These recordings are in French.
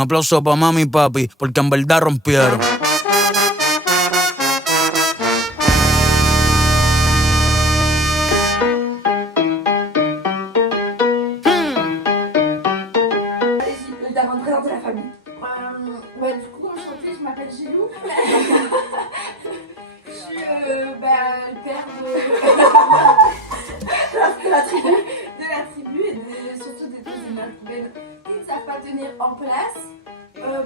aplauso pa' mami y papi, porque en verdad rompieron. Ouais, du coup, enchantée, je m'appelle Gilou. Je suis le père de la tribu et surtout des deux humains qui ne savent pas tenir en place.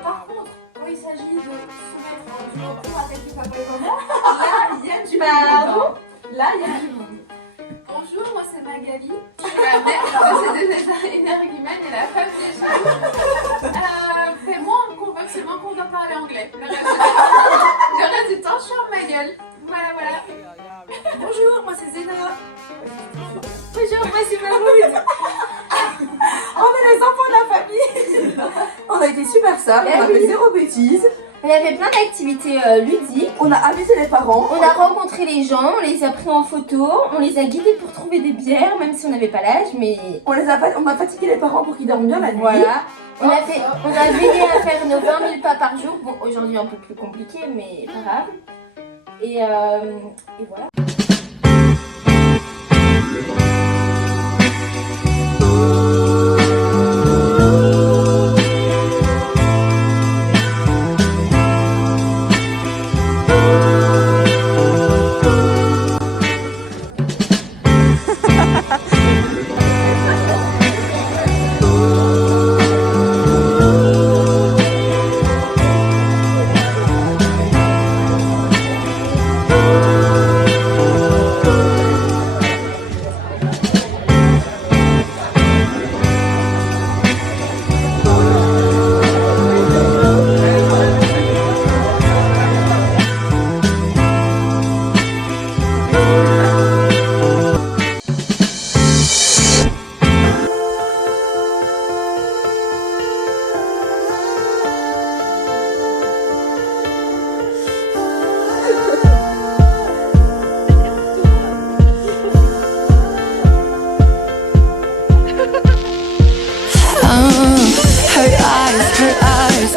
Par contre, quand il s'agit de soumettre du recours à tel papa et maman, là, il y a du monde. Là, il y a du monde. Bonjour, moi c'est Magali. Je suis la mère de ces énergumènes et la femme des Gilou. Fais-moi un convaincement qu'on doit parler anglais. Le reste du temps, je suis en ma gueule. Voilà. Bonjour, moi c'est Zéna. Bonjour, moi c'est Mahmoud. On est les enfants de la famille. On a été super sages, on a fait zéro bêtise. On avait plein d'activités ludiques. On a amusé les parents. On a rencontré les gens, on les a pris en photo, on les a guidés pour trouver des bières, même si on n'avait pas l'âge, mais... On a fatigué les parents pour qu'ils dorment bien la nuit. Voilà. On a veillé à faire nos 20 000 pas par jour. Bon, aujourd'hui un peu plus compliqué, mais pas grave. Et voilà.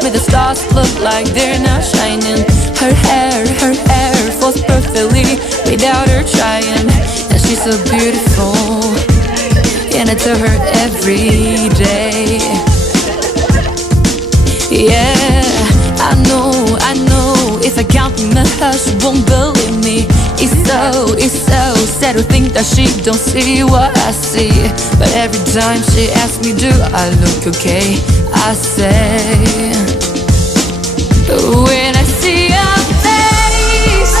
But the stars look like they're not shining. Her hair falls perfectly without her trying. And she's so beautiful, and I tell her every day. Yeah, I know, if I can't meet her, she won't believe me. It's so sad to think that she don't see what I see. But every time she asks me, do I look okay? I say, when I see your face,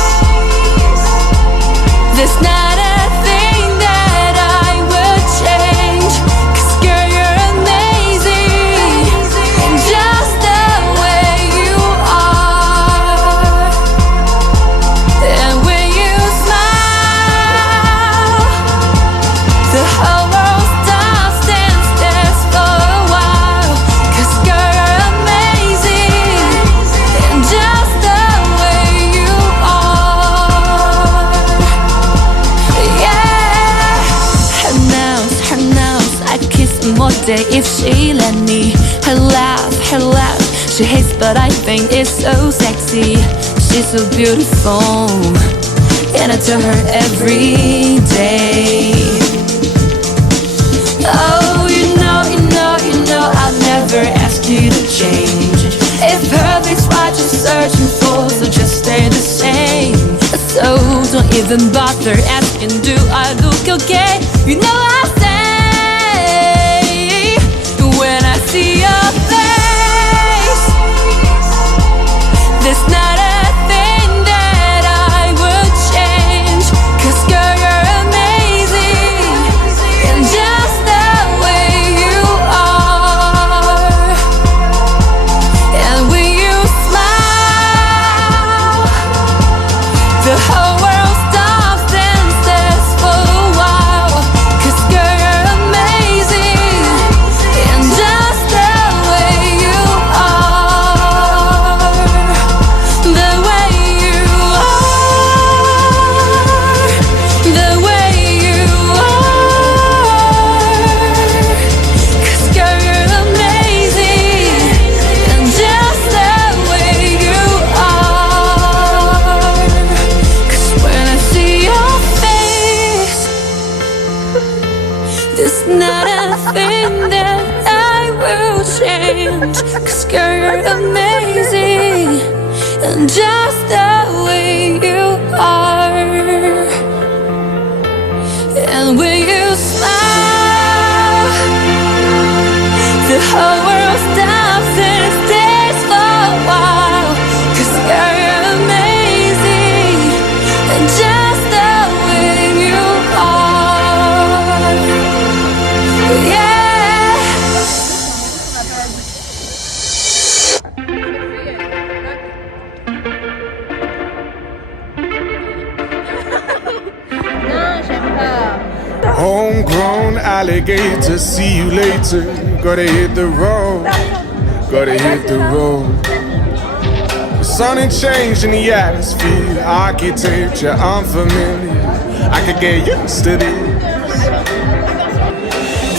there's not a thing that I would change. 'Cause girl, you're amazing, and just the way you are. And when you smile, the whole world stops and stares for a while. 'Cause girl, you're amazing, and just the way you are. Yeah. Her nails, I'd kiss them all day if she let me. Her laugh, she hates but I think it's so sexy. She's so beautiful, and I tell her every day. Oh, you know I'll never ask you to change. If perfect's what you're searching for, so just stay the same. So don't even bother asking, do I look okay? You know I say, when I see your face, there's not a thing that I would change. 'Cause girl, you're amazing, and just the way you are. And when you smile, the whole world stops and stares for a while. 'Cause amazing, and just the way you are. And when you smile, the whole world stops and stays for a while. 'Cause you're amazing, and just the way you are. Yeah. Non, j'aime pas. Homegrown alligator, see you later. Gotta hit the road, gotta hit the road. The sun ain't changed in the atmosphere, architecture unfamiliar. I could get used to this.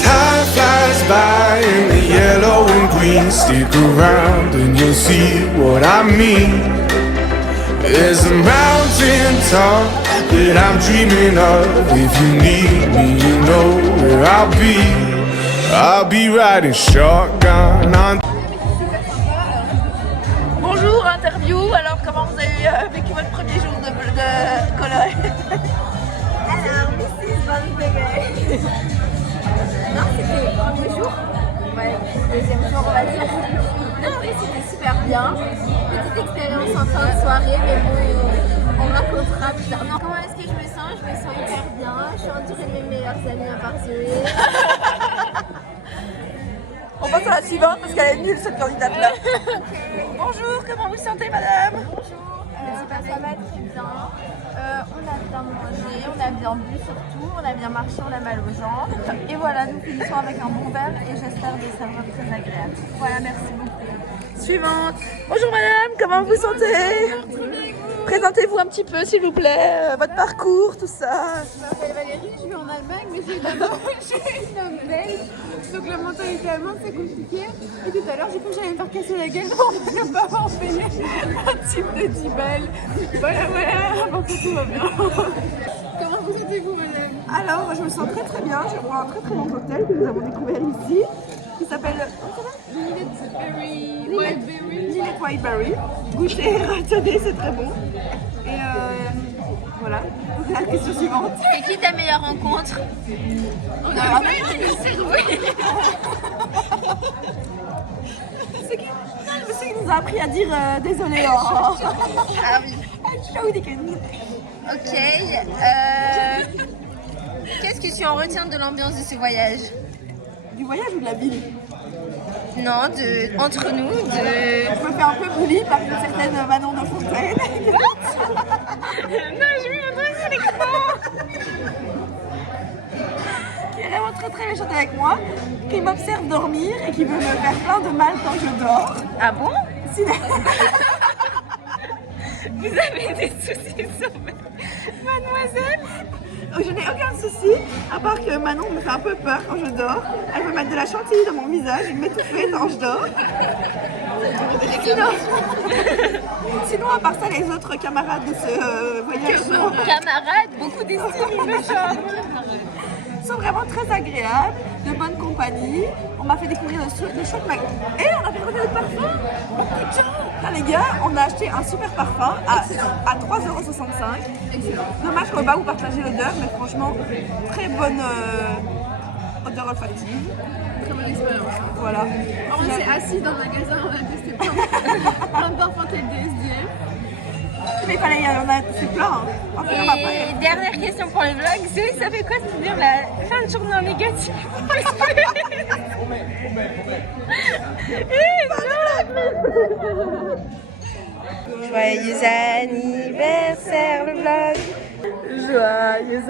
Time flies by in the yellow and green. Stick around and you'll see what I mean. There's a mountain top that I'm dreaming of. If you need me, you know where I'll be. I'll be riding shotgun on. Bonjour, interview. Alors, comment vous avez vécu votre premier jour de Cologne? Alors, Mrs. Van Bebe. Non, c'était le premier jour. Ouais, deuxième jour, on va dire. Non, mais c'était super bien. Petite expérience en fin de soirée, mais bon, on racontera plus tard. Non, comment est-ce que je me sens? Je me sens hyper bien. Je suis entourée de mes meilleurs amis à part Zoé. On passe à la suivante parce qu'elle est nulle cette candidate-là. Bonjour, comment vous sentez, madame? Bonjour, ça va très bien. On a bien mangé, on a bien bu surtout, on a bien marché, on a mal aux jambes. Et voilà, nous finissons avec un bon verre et j'espère des serveurs très agréables. Voilà, merci beaucoup. Suivante. Bonjour, madame, comment vous sentez? Présentez-vous un petit peu, s'il vous plaît, votre parcours, tout ça. Je m'appelle Valérie, je vis en Allemagne, mais j'ai une homme belge. Donc la mentalité allemande, c'est compliqué. Et tout à l'heure, j'ai cru que j'allais me faire casser la gueule pour ne pas avoir payé un type de 10 balles. Voilà, avant que tout va bien. Comment vous sentez-vous, madame? Alors, je me sens très très bien. Je bois un très très bon cocktail que nous avons découvert ici, qui s'appelle Millet Whiteberry. Goûtez, retenez, c'est très bon. Et voilà. La question suivante. C'est qui ta meilleure rencontre? C'est qui? C'est qui nous a appris à dire désolé. Ah oui. Ok. Qu'est-ce que tu en retiens de l'ambiance de ce voyage? Du voyage ou de la ville? Non, entre nous, Je me fais un peu bully par une certaine Manon de Fontaine. Non, je vais montrer l'écran. Qui est vraiment très très méchante avec moi, qui m'observe dormir et qui veut me faire plein de mal quand je dors. Ah bon? Si- Vous avez des soucis sur mademoiselle? Je n'ai aucun souci, à part que Manon me fait un peu peur quand je dors. Elle veut mettre de la chantilly dans mon visage et m'étouffer quand je dors. Sinon, à part ça, les autres camarades de ce voyage Camarades, beaucoup d'estime, méchant. sont vraiment très agréables, de bonne compagnie. On m'a fait découvrir le chouette magasin. Et on a fait découvrir le parfum. Putain, les gars, on a acheté un super parfum à 3,65 €. Dommage qu'on ne va pas vous partager l'odeur, mais franchement, très bonne odeur olfactive. Très bonne expérience. Voilà. On s'est assis dans le magasin, on a testé plein de parfums tels des SDF. Mais il fallait y aller, c'est plein. Hein. Enfin, on va pas. Et dernière question pour le vlog, Zoé, ça fait quoi de se dire la fin de journée en négatif? Joyeux anniversaire le vlog. Joyeux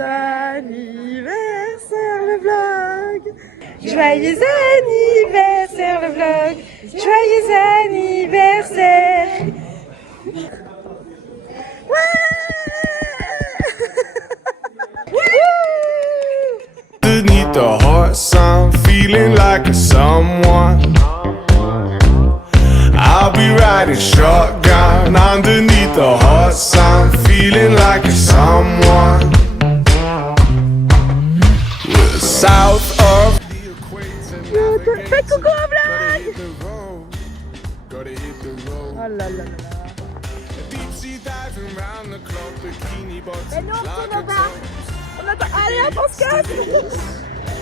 anniversaire le vlog. Joyeux anniversaire le vlog. Joyeux anniversaire. Underneath the horse, I'm feeling like a someone. I'll be riding shotgun underneath the horse, I'm feeling like a someone. We're south of the equator. Faites coucou au vlog. gotta hit the road. Oh là là là là. Deep sea diving round the clock, bikini bottoms non, like on a va. toe. On attend. Allez, hop, on se casse.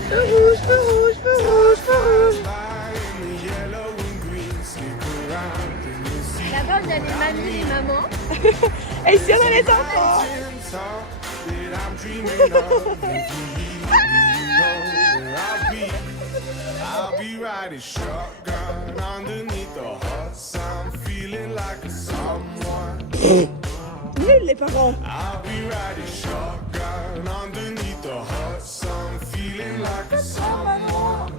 Feu rouge, feu rouge, feu rouge, feu rouge. Fly in the yellow and green, stick around and you'll see. Là-bas, on a les mamies et mamans. Et ici, on a les enfants. Talk that I'm dreaming of. If you leave me, you know where I'll be riding shotgun underneath the hot sun, feeling like a someone. Nuls les parents. I'll be riding shotgun underneath the hot sun, feeling like a someone.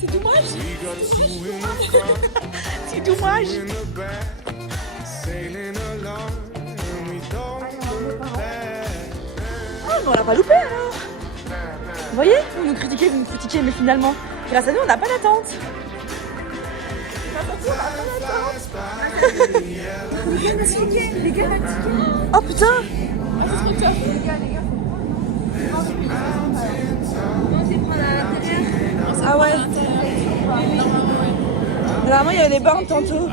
C'est dommage. We got two in the front, C'est dommage. two in the back, sailing along, and we don't look back. Oh, mais on l'a pas loupé alors. Vous voyez, vous nous critiquez, mais finalement, grâce à nous, on n'a pas d'attente. Oh putain. Ah ouais. Normalement, il y avait des bornes tantôt.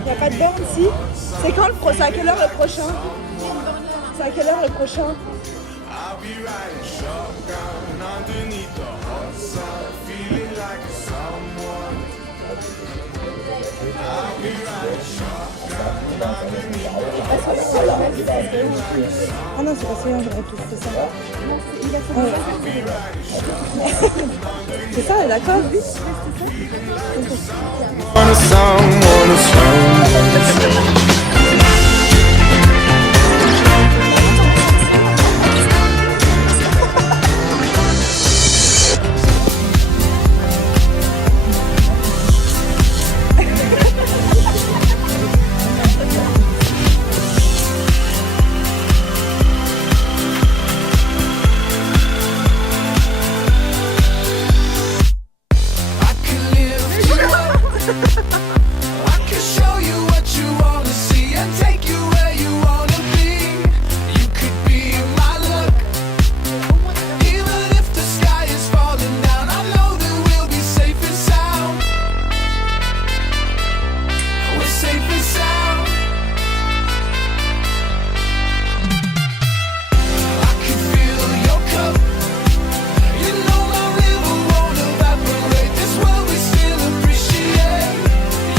Il n'y a pas de borne ici. C'est quand le prochain? C'est à quelle heure le prochain? C'est à quelle heure le prochain? I'll be riding shotgun underneath the hot sun, feeling like someone. I'll be riding shotgun underneath the hot sun. Ah non, c'est pas celui-là, j'aurais pu, c'est ça. C'est ça, d'accord? On a song. I can live. I can show you what you wanna see and take you where you wanna be. You could be my luck. Even if the sky is falling down, I know that we'll be safe and sound. We're safe and sound. I can fill your cup. You know my river won't evaporate. This world we still appreciate.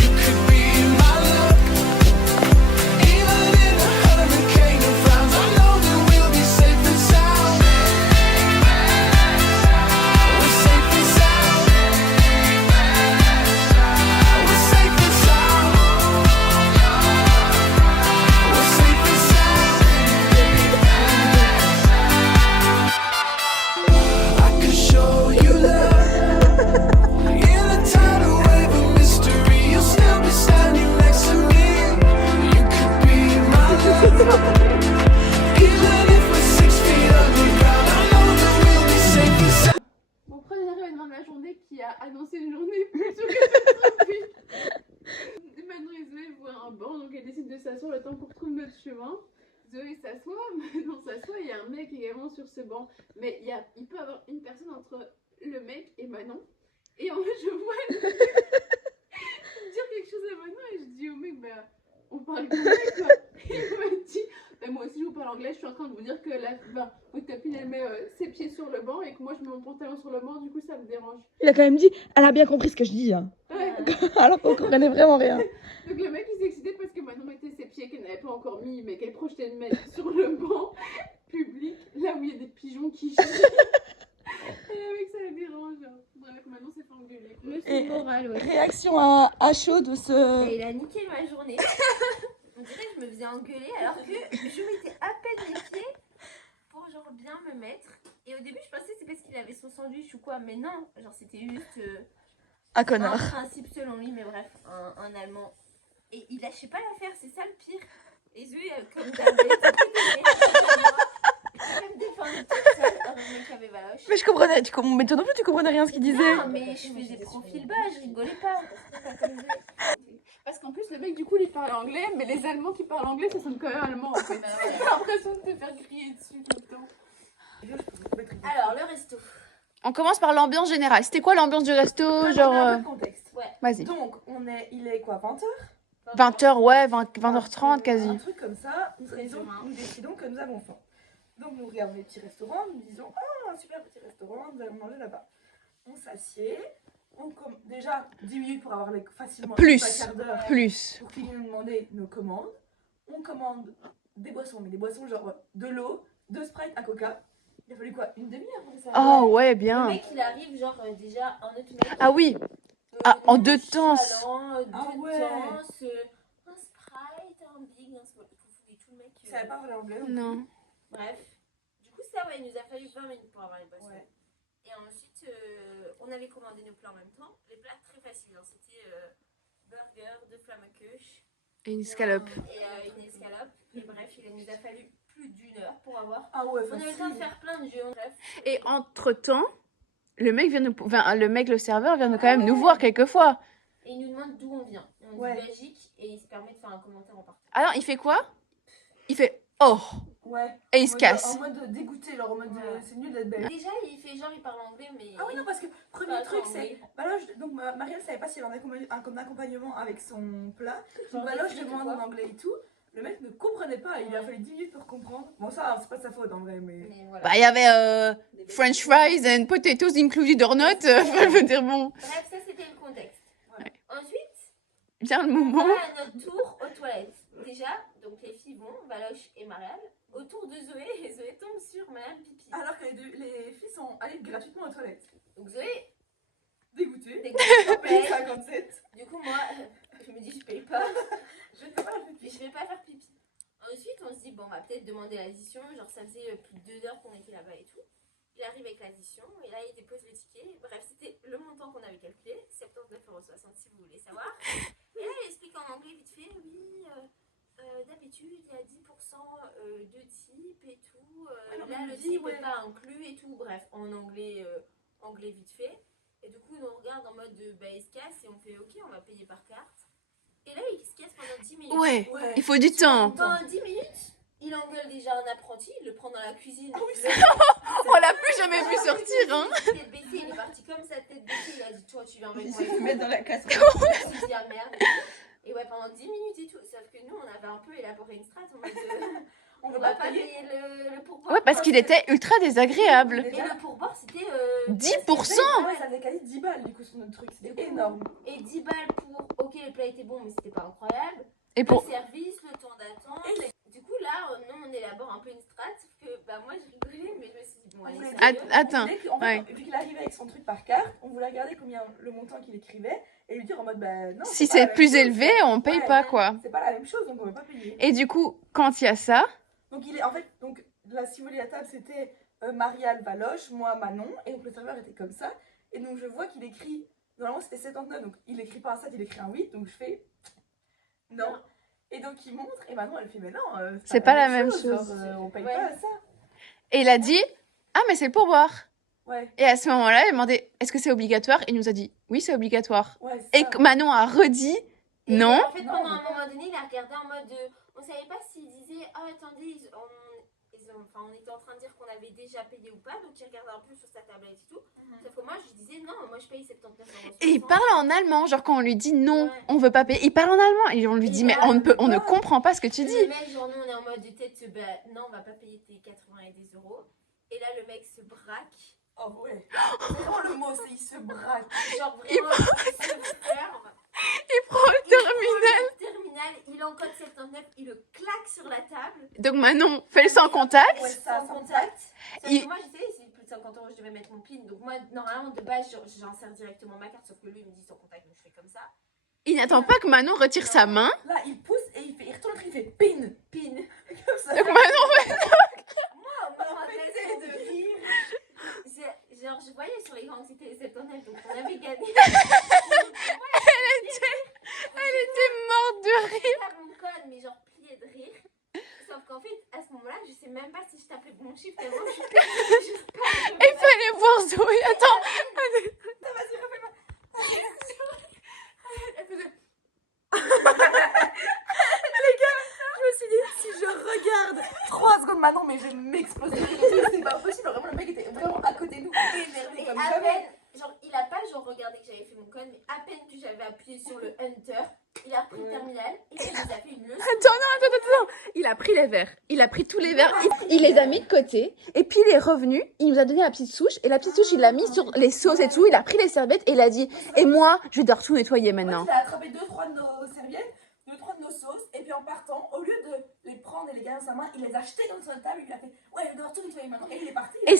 You could be my luck. Even in a hurricane of frowns, I know that we'll be safe and sound. We're safe and sound. We're safe and sound. We're safe and sound. I can show you love. In a tidal wave of mystery, you'll still be standing next to me. You could be my love. Even if we're 6 feet underground, I know that we'll be safe and sound. Mon premier événement de la journée qui a annoncé une journée plutôt catastrophique. Maintenant, Zoé voit un banc, donc elle décide de s'asseoir le temps qu'on retrouve notre chemin. Zoé s'assoit, Manon s'assoit, il y a un mec également sur ce banc. Mais il peut y avoir une personne entre le mec et Manon. Et en fait, je vois le mec dire quelque chose à Manon et je dis au mec, bah, on parle anglais quoi. Et il m'a dit, bah, moi aussi je vous parle anglais, je suis en train de vous dire que votre copine elle met ses pieds sur le banc et que moi je mets mon pantalon sur le banc, du coup ça me dérange. Il a quand même dit, elle a bien compris ce que je dis. Hein. Ouais. Alors qu'on comprenait vraiment rien. Donc le mec il s'est excité parce que Manon mettait ses pieds qu'elle n'avait pas encore mis, mais qu'elle projetait de mettre sur le banc public, là où il y a des pigeons qui chient. Et le mec ça le dérange. Bref, Manon s'est fait engueuler. Et Moral, ouais. réaction à chaud de ce... Et il a niqué ma journée. On dirait que je me faisais engueuler alors que je mettais à peine les pieds pour genre bien me mettre. Et au début je pensais que c'est parce qu'il avait son sandwich ou quoi, mais non, genre c'était juste Un un connard. principe selon lui, mais bref, un allemand. Et il lâchait pas l'affaire, c'est ça le pire. Et Zoé, comme d'habitude, elle me défendait toute seule, un mec qui avait valoche. Mais je comprenais, mais toi non plus tu comprenais rien ce qu'il disait. Non, mais je faisais profil bas, je rigolais pas. C'était pas comme Zoé. Parce qu'en plus le mec du coup il parlait anglais, mais les Allemands qui parlent anglais ça sonne quand même allemand en fait. J'ai l'impression de te faire crier dessus tout le temps. Alors, le resto. On commence par l'ambiance générale. C'était quoi l'ambiance du resto? Donne Genre. un peu de contexte. Vas-y. Donc, il est quoi, 20h 20h, ouais, 20h30 quasi. Un truc comme ça, nous décidons que nous avons faim. Donc nous regardons les petits restaurants, nous disons oh un super petit restaurant, nous allons manger là-bas. On s'assied, déjà 10 minutes pour avoir facilement un quart d'heure Plus. pour qu'ils nous demandent nos commandes. On commande des boissons, mais des boissons genre de l'eau, de Sprite, un Coca. Il a fallu quoi, une demi-heure pour ça? Oh ouais, Le bien. mec, il arrive, genre, déjà, un autre mec. Ah oui. En deux temps. Un ouais. Sprite, un Big, un Small. Il faut tout le mec. Il savait pas parler anglais. Non. Bref. Du coup, ça, ouais, il nous a fallu 20 minutes pour avoir les boissons. Ouais. Et ensuite, on avait commandé nos plats en même temps. Les plats très faciles, hein. C'était burger, 2 flammenkeuch. Et une escalope. Et une escalope. Et bref, il nous a fallu plus d'1 heure pour avoir. Ah ouais, On avait le temps de faire plein de jeux. Bref. Et entre-temps, le mec, le serveur vient quand même nous voir quelquefois. Et il nous demande d'où on vient. On dit Belgique et il se permet de faire un commentaire en partant. Alors, il fait quoi? Il fait oh. Ouais. Et il se casse. En mode dégoûté, genre en mode c'est nul d'être belle. Déjà, il fait genre, il parle anglais, mais. Ah oui, non, parce que premier Pas truc, anglais. c'est. Baloche, donc Marielle savait pas si elle en avait un accompagnement avec son plat. Donc Baloche demande en anglais et tout. Le mec ne comprenait pas, il lui a fallu 10 minutes pour comprendre. Bon, ça, c'est pas de sa faute en vrai, mais. Mais voilà. Bah, il y avait French fries and potatoes included or not. Je veux dire, bon. Bref, ça c'était le contexte. Ouais. Ensuite, Vient le on moment. va à notre tour aux toilettes. Déjà, donc les filles vont, Valoche et Marielle, autour de Zoé, et Zoé tombe sur Madame Pipi. Alors que les filles sont allées gratuitement aux toilettes. Donc Zoé, Dégoûtée. dégoûtée, Payé paye. 57. Du coup, moi, je me dis, je paye pas. Je ne peux pas la faire. Je vais pas faire pipi. Ensuite, on se dit, bon, on va peut-être demander l'addition. Genre, ça faisait plus de 2 heures qu'on était là-bas et tout. Il arrive avec l'addition et là, il dépose le ticket. Bref, c'était le montant qu'on avait calculé, 79,60 € si vous voulez savoir. Et là, il explique en anglais vite fait, oui, d'habitude, il y a 10% de type et tout. Là, le type n'est pas inclus et tout. Bref, en anglais, anglais vite fait. Et du coup, on regarde en mode bah, il se casse et on fait, ok, on va payer par carte. Et là, il se casse pendant 10 minutes. Ouais, il faut du temps. Pendant 10 minutes, il engueule déjà un apprenti, il le prend dans la cuisine. On l'a plus jamais vu sortir, hein. Tête baissée, il est parti comme ça, tête baissée. Il a dit, toi, tu viens avec moi. Il s'est fait mettre dans la casserole. Il s'est dit, ah merde. Et ouais, pendant 10 minutes et tout. Sauf que nous, on avait un peu élaboré une strat en mode. On ne va pas payer le pourboire. Ouais, parce qu'il était ultra désagréable. Et le pourboire, c'était. 10%. Ah ouais, ça faisait quasi 10 balles du coup sur notre truc, c'était énorme. Et 10 balles pour. Ok, le plat était bon, mais c'était pas incroyable. Et pour. Le service, le temps d'attente. Du coup, là, nous, on élabore un peu une strat. Sauf que bah, moi, je rigolais, mais je me suis dit, bon, allez, sérieux. Attends. En fait, Ouais. vu qu'il arrivait avec son truc par carte, on voulait regarder combien le montant qu'il écrivait et lui dire en mode bah non. Si pas la c'est même plus chose. élevé, on paye Ouais. pas, quoi. C'est pas la même chose, donc on va pas payer. Et du coup, quand il y a ça, Donc il est en fait, donc là, si vous voulez la table, c'était Marielle, Valoche, moi, Manon, et donc le serveur était comme ça. Et donc je vois qu'il écrit, normalement c'était 79, donc il écrit pas un 7, il écrit un 8, donc je fais non. Et donc il montre, et Manon elle fait mais non, C'est pas la même chose. genre, on paye Ouais. pas ça. et il a dit ah, mais c'est le pourboire. Ouais, Et à ce moment-là, il a demandé est-ce que c'est obligatoire? Et il nous a dit oui, c'est obligatoire. ouais, c'est Et ça. que Manon a redit Et non. En fait, pendant un moment donné, il a regardé en mode. On savait pas s'il disait ah, attendez, on était en train de dire qu'on avait déjà payé ou pas, donc il regardait un peu sur sa tablette et tout. Sauf que moi, je lui disais non, moi je paye 79,60 €. Et il parle en allemand, genre quand on lui dit non, Ouais. on veut pas payer, il parle en allemand et on lui dit mais on ne comprend pas ce que tu dis. Le mec, genre, nous, on est en mode de tête, bah non, on va pas payer tes 90 €. Et là, le mec se braque. Oh ouais, c'est vraiment le mot, c'est il se braque. Genre, vraiment, il se ferme. Il prend le terminal. Il prend le terminal, il encode 79, il le claque sur la table. Donc Manon fait le sans contact. Ouais, ça, Sans sans contact. Sauf Il- que moi, je sais, c'est plus de 50 €, je devais mettre mon PIN. Donc, moi, normalement, de base, j'insère directement ma carte. Sauf que lui, il me dit sans contact, donc je fais comme ça. Il n'attend pas que Manon retire sa main. Là, il pousse et il retourne le truc, il fait pin, PIN. comme ça. Donc Manon Moi, on m'arrêtait de rire. Genre, je voyais sur l'écran que c'était les 79, donc on avait gagné. elle était morte de rire. Pas mon code, mais genre plié de rire. Sauf qu'en fait, à ce moment-là, je sais même pas si je tapais bon chiffre tellement je suis juste pas. Il fallait voir Zoé. Attends. Vas-y, refais-moi. Elle faisait. Je me suis dit, si je regarde 3 secondes maintenant, mais je vais m'exploser. C'est pas possible, vraiment, le mec était vraiment à côté de nous, énervé. Et comme à jamais. peine, genre, il a pas genre regardé que j'avais fait mon code, mais à peine que j'avais appuyé sur le Enter, il a repris le terminal et il nous a fait une leçon. Attends. Il a pris les verres. Il a pris tous les verres. Il les a mis de côté. Et puis il est revenu. Il nous a donné la petite souche. Et la petite souche, il l'a mis sur les sauces et tout. Il a pris les serviettes et il a dit et moi, je vais devoir tout nettoyer maintenant. Il a attrapé 2-3 de nos serviettes, 2-3 de nos sauces, et puis en partant, au lieu de les prendre et les garder dans sa main, il les a jetés dans sa table, il a fait ouais, je vais devoir tout nettoyer maintenant. Et il est parti. Et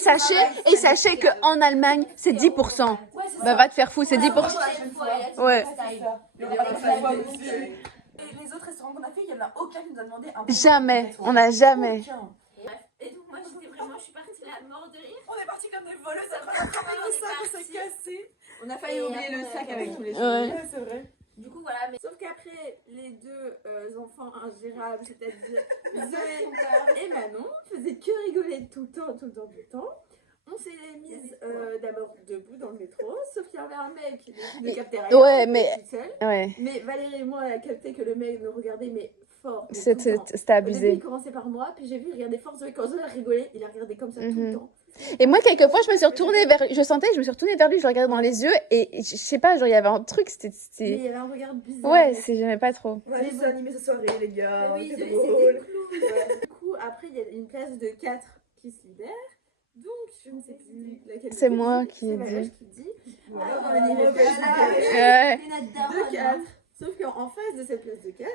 sachez qu'en Allemagne, c'est 10%. Ouais, c'est Bah ça. va te faire foutre, c'est 10%. Et Ouais. les autres restaurants qu'on a fait, il n'y en a aucun qui nous a demandé un Jamais. On n'a jamais. Aucun. Et donc moi j'étais vraiment, je suis partie là mort de rire. On est partis comme des voleuses, on a attrapé le sac, on s'est cassé. On a failli Et oublier le après, sac avec tous les Ouais. souvenirs. Ouais, c'est vrai. Du coup voilà, mais Sauf qu'après, les deux enfants ingérables, c'est-à-dire Zoé et Manon, faisaient que rigoler tout le temps. On s'est mises d'abord debout dans le métro, sauf qu'il y avait un mec qui ne captait rien. Ouais, mais- toute seule. Ouais. Mais Valérie et moi, on a capté que le mec nous regardait, mais fort. mais C'était tout le temps. c'était Au début, il abusé. commençait par moi, puis j'ai vu, il regardait fort Zoé. Quand Zoé a rigolé, il a regardé comme ça tout le temps. Et moi, quelquefois, je me suis retournée vers lui, je le regardais dans les yeux et je sais pas, genre, il y avait un truc, Mais il y avait un regard bizarre. Ouais, j'aimais pas trop. On va aller se animer ce soirée, les gars. Mais oui, c'est c'était drôle. cool. Ouais. Du coup, après, il y a une place de 4 qui se libère. Donc, je ne sais plus laquelle. C'est moi qui C'est ai Valèche dit. qui dit. On Ouais. de 4. Sauf qu'en face de cette place de 4,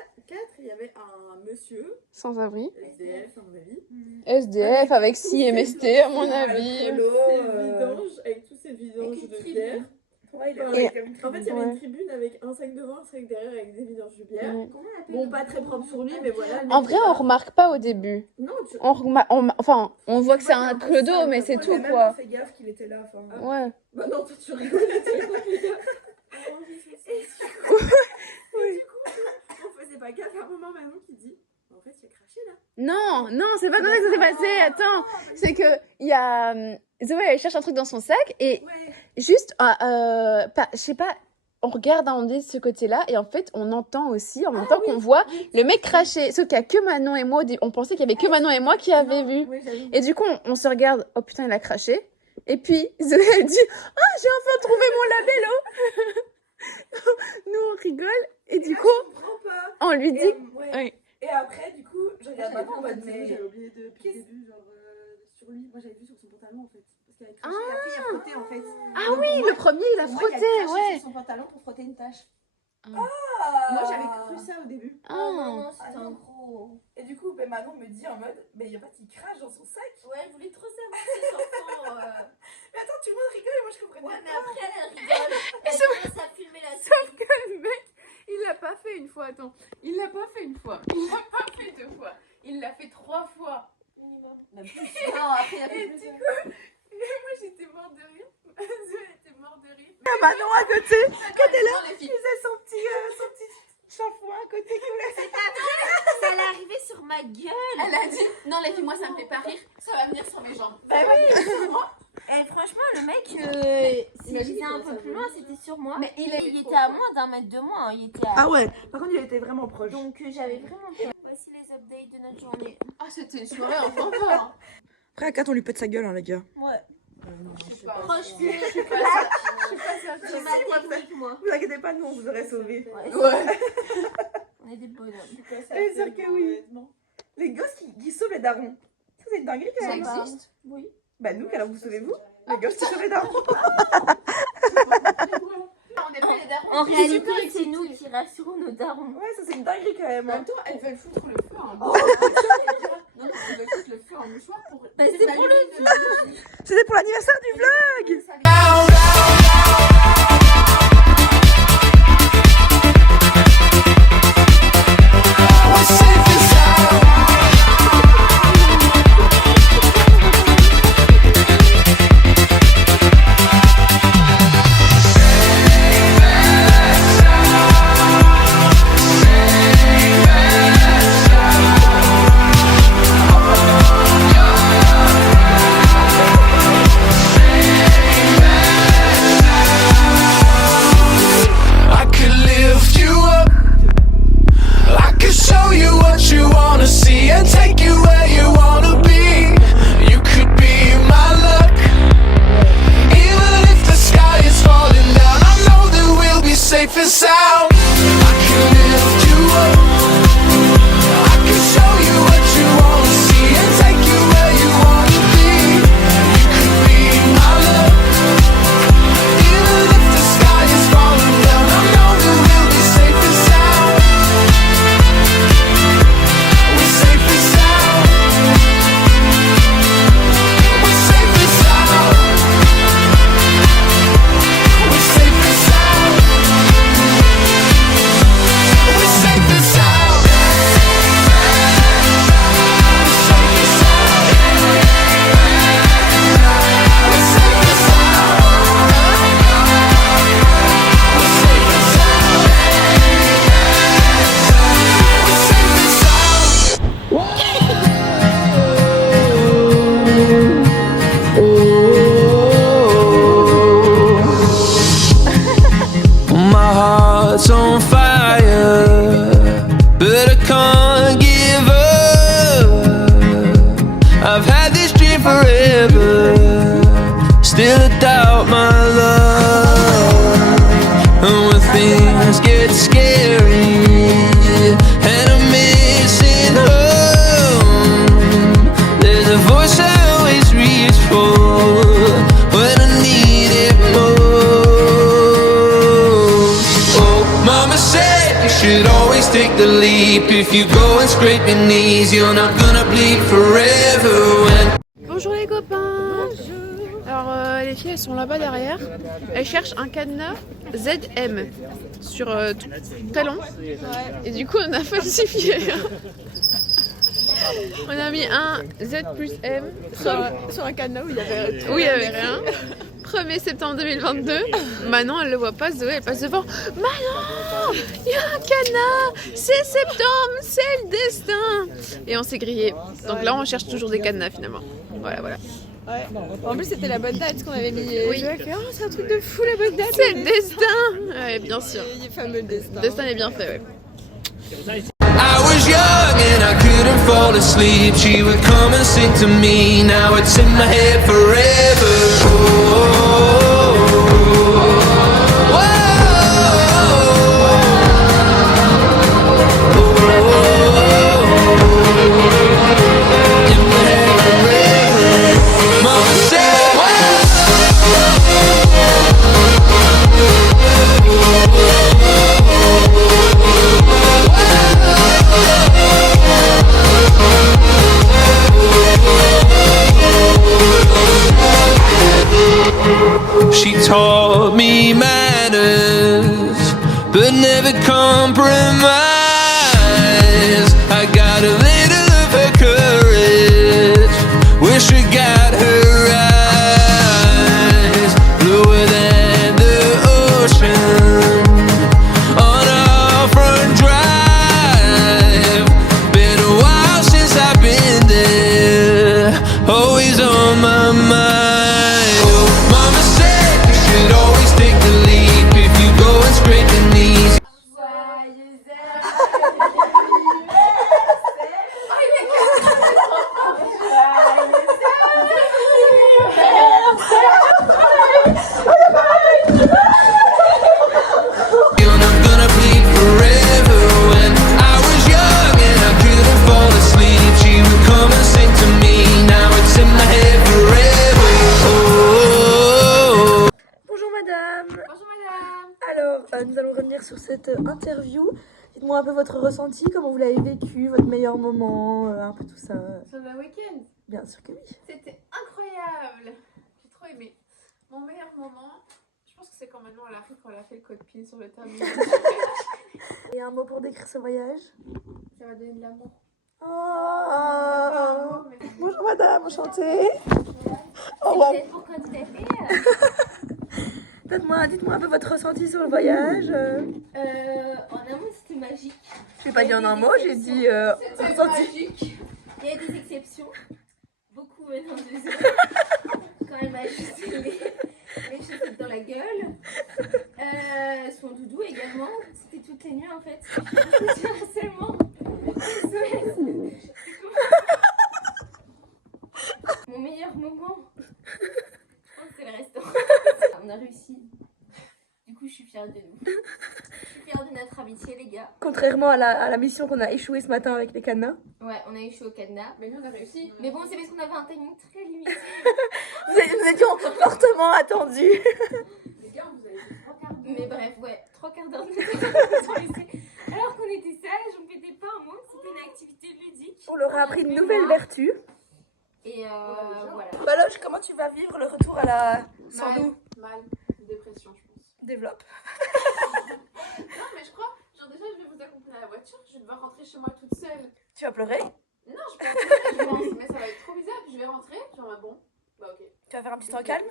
il y avait un monsieur, Sans abri. SDF à mon avis, SDF avec 6 MST, à mon avis. Alcoolo, ses vidanges, avec tous ces vidanges de bière. Ouais, il a- Et- il a une En fait, il y avait Ouais. une tribune avec un sac devant, un sac derrière, avec des vidanges de bière. Ouais. Bon, pas très propre sur lui, mais voilà. En vrai, on remarque pas au début. Non, tu... Enfin, on voit que c'est un clodo, mais c'est Il a tout, même pas quoi. fait gaffe qu'il était là. Enfin, Ouais. Bah non, toi, tu rigoles, tu rigoles. Et du coup, on faisait pas gaffe. À un moment, Manon qui dit en fait, il a craché là. Non, c'est pas comme ça que ça s'est passé. Attends, c'est que il y a Zoé, elle cherche un truc dans son sac et Ouais. juste, je sais pas, on regarde, on dit de ce côté-là et en fait, on entend aussi, en même temps qu'on voit le mec cracher. Sauf qu'il y a que Manon et moi, on pensait qu'il y avait que Manon et moi qui avaient vu. Oui, j'avoue. Et du coup, on se regarde, oh putain, il a craché. Et puis, Zoé, elle dit, ah, j'ai enfin trouvé mon labello. Nous, on rigole et du coup, je comprends pas. on lui dit, Ouais. oui. Et après, du coup, je regarde J'avais Manon en mode, mais. J'avais oublié depuis le début, genre sur lui. Moi, j'avais vu sur son pantalon en fait. Parce qu'il avait craché, après il a frotté en fait. Ah oui, le premier, il a frotté, ouais. Sur son pantalon pour frotter une tache. Ah. Moi, j'avais cru ça au début. oh non, Ah. c'était un gros. Et du coup, ben, Manon me dit en mode, mais en fait, il crache dans son sac. Ouais, elle voulait trop savoir ses enfants. Mais attends, tout le monde rigole et moi je comprenais Ouais, mais pas. après elle rigole. Elle commence à filmer la suite. Le mec, il l'a pas fait une fois, attends. Il l'a pas fait une fois. Il l'a pas fait 2 fois. Il l'a fait 3 fois. Non, après il a fait Et plus. du coup, moi j'étais morte de rire. Zoé était morte de rire. Manon à côté, Quand elle est là, les il filles. faisait son petit chafouin à côté qui voulait. Ça allait arriver sur ma gueule. Elle a dit, non les filles, moi ça me fait pas rire. Ça va venir sur mes jambes. Bah oui. Et franchement, le mec, s'il Imagine était un comment peu ça plus loin, c'était sur moi. Mais il est Il était à moins d'1 mètre de moi. Hein. Il était à... Ah ouais, par contre, il était vraiment proche. Donc j'avais vraiment peur. Voici les updates de notre journée. Ah, c'était une soirée en fanfare. Après, à 4, on lui pète sa gueule, hein, les gars. Ouais. Franchement, Je suis pas sûre. J'ai ma technique, moi. Vous inquiétez pas, nous, on vous aurait sauvés. Ouais. Ouais. On est des bonhommes. C'est sûr que oui. Les gosses qui sauvent les darons. Ça, c'est une dinguerie quand Ça même. existe? Oui. Bah, nous, alors vous sauvez-vous? Les gosses qui sauvent les darons. On est pas les darons. En Je suis réalité, super c'est excitée. nous qui rassurons nos darons. Ouais, ça, c'est une dinguerie quand même. En hein. même temps, elles veulent foutre le feu en Non, non, elles veulent foutre le feu en mouchoir pour. Bah, c'est pour le C'était pour l'anniversaire du vlog. sound. I can lift you up, I can show you what you wanna see and take you where you wanna be. You could be my love, even if the sky is falling down. I know that we'll be safe and sound. We're safe and sound. We're safe and sound. We're safe and sound. We're safe and sound. My heart's on fire, but I can't give up. I've had this dream forever, still I doubt my love. And when things get scary and I'm missing home, there's a voice I always reach for when I need it most. Oh, mama said you should always take the leap. If you go and scrape your knees, you're not gonna bleed forever. When Bonjour les copains. Alors les filles elles sont là-bas derrière. Elles cherchent un cadenas ZM sur talon. Et du coup on a falsifié. On a mis un Z plus M sur un cadenas où il y avait rien. 1er septembre 2022. Manon elle le voit pas, Zoé elle passe devant. Manon, il y a un cadenas, c'est septembre, c'est le destin. Et on s'est grillé. Donc là on cherche toujours des cadenas finalement. Voilà. Ouais. En plus, c'était la bonne date qu'on avait mis. Oui. Joël fait, oh, c'est un truc de fou la bonne date. C'est le destin. Ouais, bien sûr. Le fameux destin. Le destin est bien fait, ouais. I was young and I couldn't fall asleep, she would come and sing to me. Now it's in my head forever. In my head forever. Mama said, she taught me manners, but never compromise. I got a little of her courage, wish I got her eyes, bluer than the ocean, on our front drive. Been a while since I've been there, always on my mind. Nous allons revenir sur cette interview. Dites-moi un peu votre ressenti, comment vous l'avez vécu, votre meilleur moment, un peu tout ça. Sur le week-end, Bien sûr que oui. c'était incroyable. J'ai trop aimé. Mon meilleur moment, je pense que c'est quand Manon elle arrive quand elle a fait le code PIN sur le terminal. Et un mot pour décrire ce voyage? Ça va donner de l'amour. Oh. Bonjour madame, enchantée. Au revoir. Pour candidater Dites-moi un peu votre ressenti sur le voyage. en amont, c'était magique. Je n'ai pas dit en un mot, j'ai dit ressenti. Il y a des exceptions. Beaucoup dans 2 heures. Quand elle m'a ajusté les chaussettes dans la gueule. Son doudou également. C'était toutes les nuits en fait. C'était sur harcèlement. Mon meilleur moment, je pense que c'est le restaurant. On a réussi. Du coup, je suis fière de nous. notre amitié, les gars. Contrairement à la mission qu'on a échoué ce matin avec les cadenas. Ouais, on a échoué au cadenas. Mais nous on a réussi. Mais bon, c'est parce qu'on avait un timing très limité. Nous étions fortement attendus. Les gars, vous avez fait 3 quarts d'heure. Mais bref, ouais, 3 quarts d'heure de temps. Alors qu'on était sages, on pétait pas un mot, c'était une activité ludique. On leur a appris une nouvelle vertu. Et voilà. Baloche, comment tu vas vivre le retour à la... sans nous? Mal. Dépression, je pense. Développe. Non, mais je crois, genre déjà, je vais vous accompagner à la voiture, je vais devoir rentrer chez moi toute seule. Tu vas pleurer? Non, je pense pas, je pense, mais ça va être trop bizarre, puis je vais rentrer, genre, bon, bah ok. Tu vas faire un petit temps calme?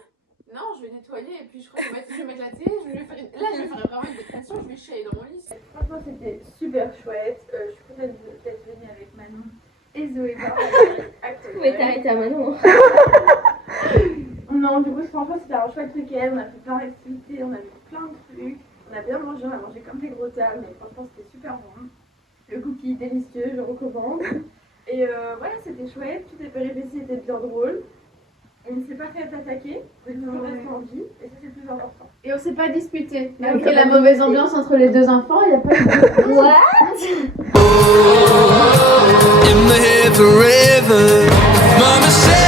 Non, je vais nettoyer, et puis je crois que je vais mettre la télé, je vais faire une... Là, je vais faire vraiment une dépression, je vais chialer dans mon lit. Franchement, c'était super chouette, je suis contente d'être venue avec Manon et Zoé. Mais t'as arrêté à Manon. Non, du coup, franchement, c'était un chouette week-end, on a fait plein d'activités, on a vu plein de trucs. On a bien mangé, on a mangé comme des gros tables, mais franchement c'était super bon. Le cookie délicieux, je recommande. Et voilà, c'était chouette, toutes les péripéties étaient bien drôles. On ne s'est pas fait attaquer, on est toujours resté en vie, et ça c'est le plus important. Et on s'est pas disputé. Malgré la mauvaise ambiance entre les deux enfants, il n'y a pas eu de... In the head forever. Mama said,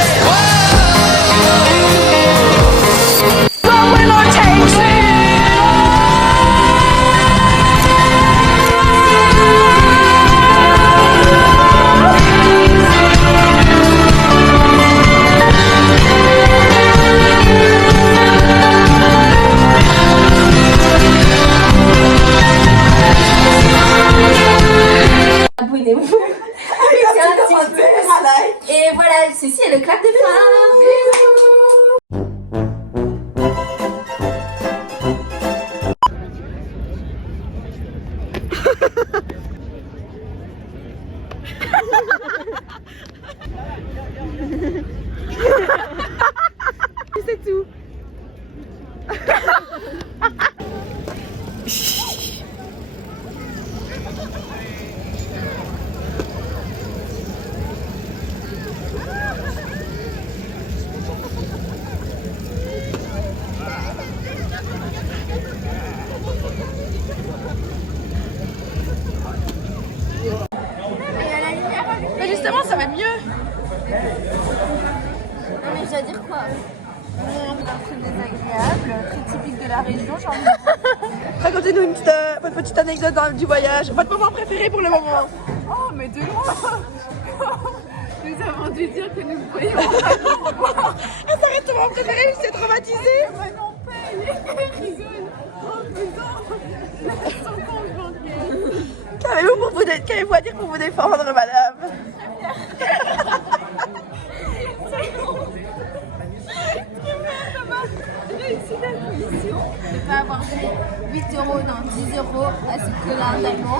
Abonnez-vous. Mettez un petit peu. Et voilà, ceci est le clap de fin. C'est tout. Mais justement, ça va être mieux. Non mais je dois dire quoi? Un truc désagréable, très typique de la région, j'ai envie de dire. Racontez-nous votre petite anecdote du voyage. Votre moment préféré pour le moment. Oh, mais de loin. Nous avons dû dire que nous ne pourrions pas. Ah, ça reste ton moment préféré, je suis traumatisée. Manon paye. Rigole. Oh putain. Son compte bancaire. Qu'avez-vous à dire pour vous défendre, madame? De pas avoir donné 8 € dans 10 € à ce connard d'allemand.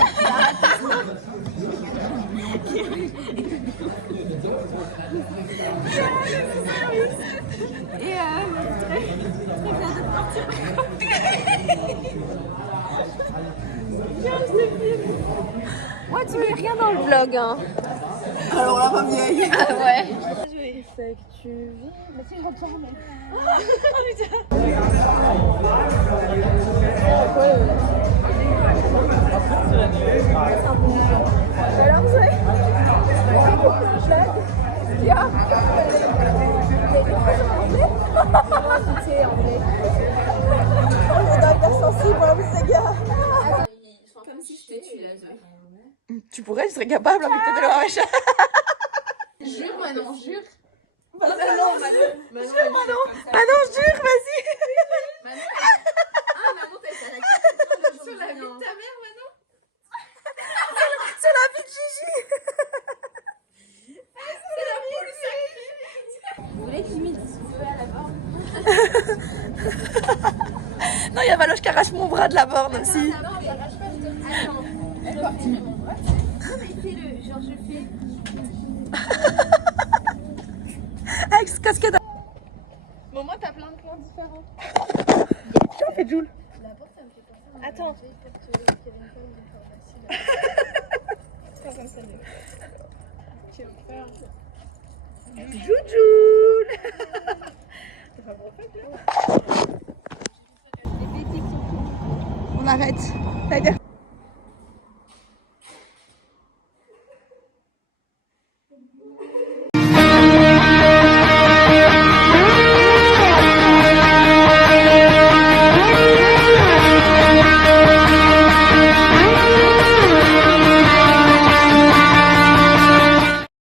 Et très bien de partir. Ouais, tu mets rien dans le vlog, hein. Alors là, ma vieille. Ah ouais. C'est que tu vis. Mais si je retourne. Alors, Zoé, c'est pour le vlog. Qu'est-ce qu'il y a? Il y a des choses à manger. Pitié, en vrai. On est hyper sensible, moi, ces gars. Comme si je t'ai tué, là, Zoé. Tu pourrais, je serais capable avec tes délois machin. Jure, Manon, jure. Ah non, jure, vas-y. Ah, Manon, t'as été à la carte sur la vie de ta mère, Manon? C'est la vie de Gigi. Vous voulez que j'imite Zoé à la borne? Non, il y a Valoche qui arrache mon bras de la borne aussi. Non, j'arrache pas, je te... Attends. Non, mais fais-le, genre je fais... Avec ce casquette. Bon, moi, t'as plein de points différents. Tiens, fais Joule. Attends. Joujoule. On arrête.